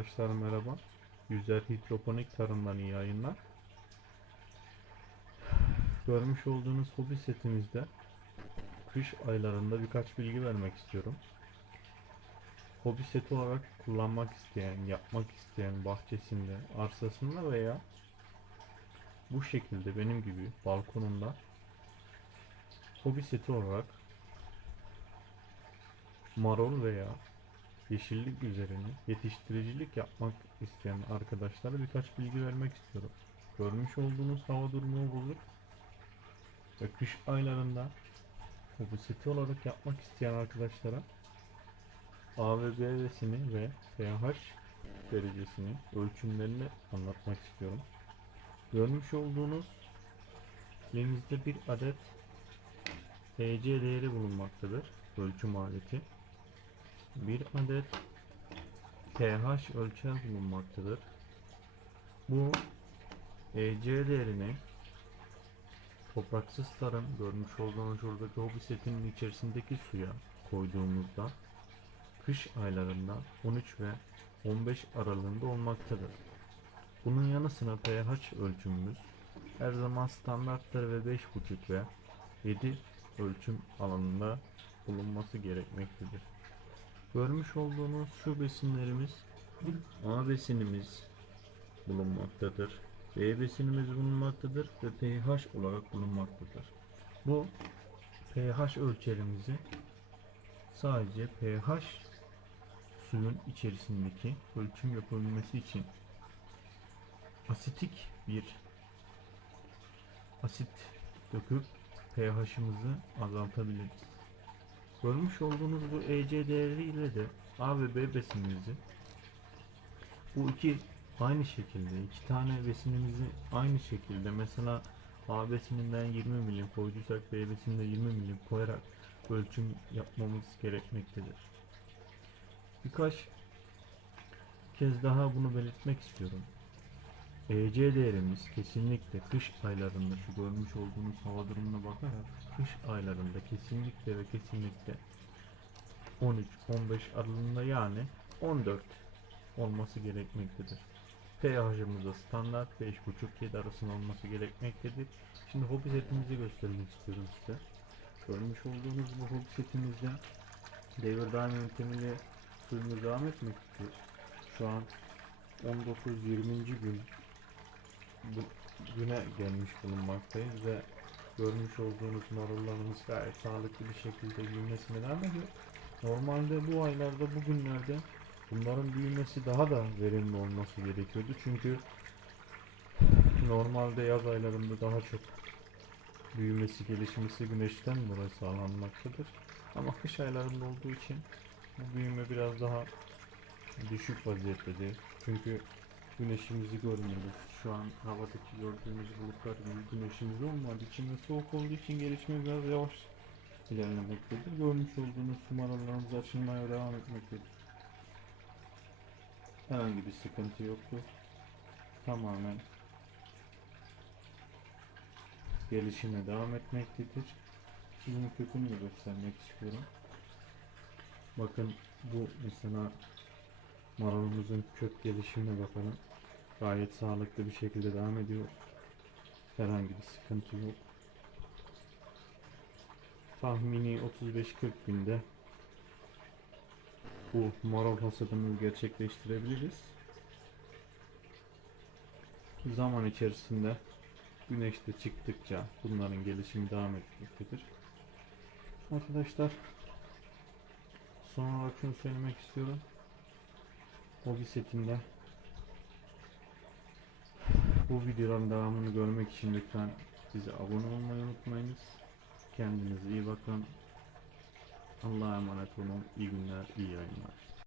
Arkadaşlar merhaba. Yüzer Hidroponik Tarımdan iyi yayınlar. Görmüş olduğunuz hobi setimizde kış aylarında birkaç bilgi vermek istiyorum. Hobi seti olarak kullanmak isteyen, yapmak isteyen bahçesinde, arsasında veya bu şekilde benim gibi balkonunda hobi seti olarak marul veya yeşillik üzerine yetiştiricilik yapmak isteyen arkadaşlara birkaç bilgi vermek istiyorum. Görmüş olduğunuz hava durumu bulduk ve kış aylarında seti olarak yapmak isteyen arkadaşlara A ve pH derecesini ölçümlerini anlatmak istiyorum. Görmüş olduğunuz elimizde bir adet EC değeri bulunmaktadır. Ölçüm aleti. Bir adet pH ölçer bulunmaktadır. Bu EC değerini topraksız tarım görmüş olduğunuz şuradaki hobi setinin içerisindeki suya koyduğumuzda kış aylarında 13 ve 15 aralığında olmaktadır. Bunun yanı sıra pH ölçümümüz her zaman standarttır ve 5.5 ve 7 ölçüm alanında bulunması gerekmektedir. Görmüş olduğunuz şu besinlerimiz A besinimiz bulunmaktadır. B besinimiz bulunmaktadır ve pH olarak bulunmaktadır. Bu pH ölçerimizi sadece pH suyun içerisindeki ölçüm yapabilmesi için asitik bir asit döküp pH'ımızı azaltabiliriz. Görmüş olduğunuz bu EC değeri ile de A ve B besinimizi bu iki aynı şekilde iki tane besinimizi aynı şekilde mesela A besininden 20 milim koyduysak B besininde 20 milim koyarak ölçüm yapmamız gerekmektedir. Birkaç kez daha bunu belirtmek istiyorum. EC değerimiz kesinlikle kış aylarında şu görmüş olduğunuz hava durumuna bakarak kış aylarında kesinlikle ve kesinlikle 13-15 aralığında yani 14 olması gerekmektedir. pH'ımız da standart 5.5-7 arasında olması gerekmektedir. Şimdi hobi setimizi göstermek istiyorum size. Görmüş olduğunuz bu hobi setimizde devir daim yöntemiyle suyumuz devam etmektedir. Şu an 19-20. gün güne gelmiş bulunmaktayız ve görmüş olduğunuz marullarımız gayet sağlıklı bir şekilde büyümesine devam ediyor. Normalde bu aylarda bu günlerde bunların büyümesi daha da verimli olması gerekiyordu çünkü normalde yaz aylarında daha çok büyümesi gelişmesi güneşten dolayı sağlanmaktadır. Ama kış aylarında olduğu için bu büyüme biraz daha düşük vaziyettedir. Çünkü güneşimizi görmüyoruz. Şu an havadaki gördüğümüz bulutlar gibi güneşimiz olmadığı için ve soğuk olduğu için gelişme biraz yavaş ilerlemektedir. Görmüş olduğunuz numaralarımız açılmaya devam etmektedir. Herhangi bir sıkıntı yoktur. Tamamen gelişime devam etmektedir. Sizin kökünü göstermek istiyorum. Bakın bu mesela marulumuzun kök gelişimine bakalım. Gayet sağlıklı bir şekilde devam ediyor. Herhangi bir sıkıntı yok. Tahmini 35-40 günde bu marul hasadını gerçekleştirebiliriz. Zaman içerisinde güneşte çıktıkça bunların gelişimi devam etmektedir. Arkadaşlar son olarak şunu söylemek istiyorum. Hobi setinde bu videoların devamını görmek için lütfen bize abone olmayı unutmayınız. Kendinize iyi bakın. Allah'a emanet olun. İyi günler, iyi yayınlar.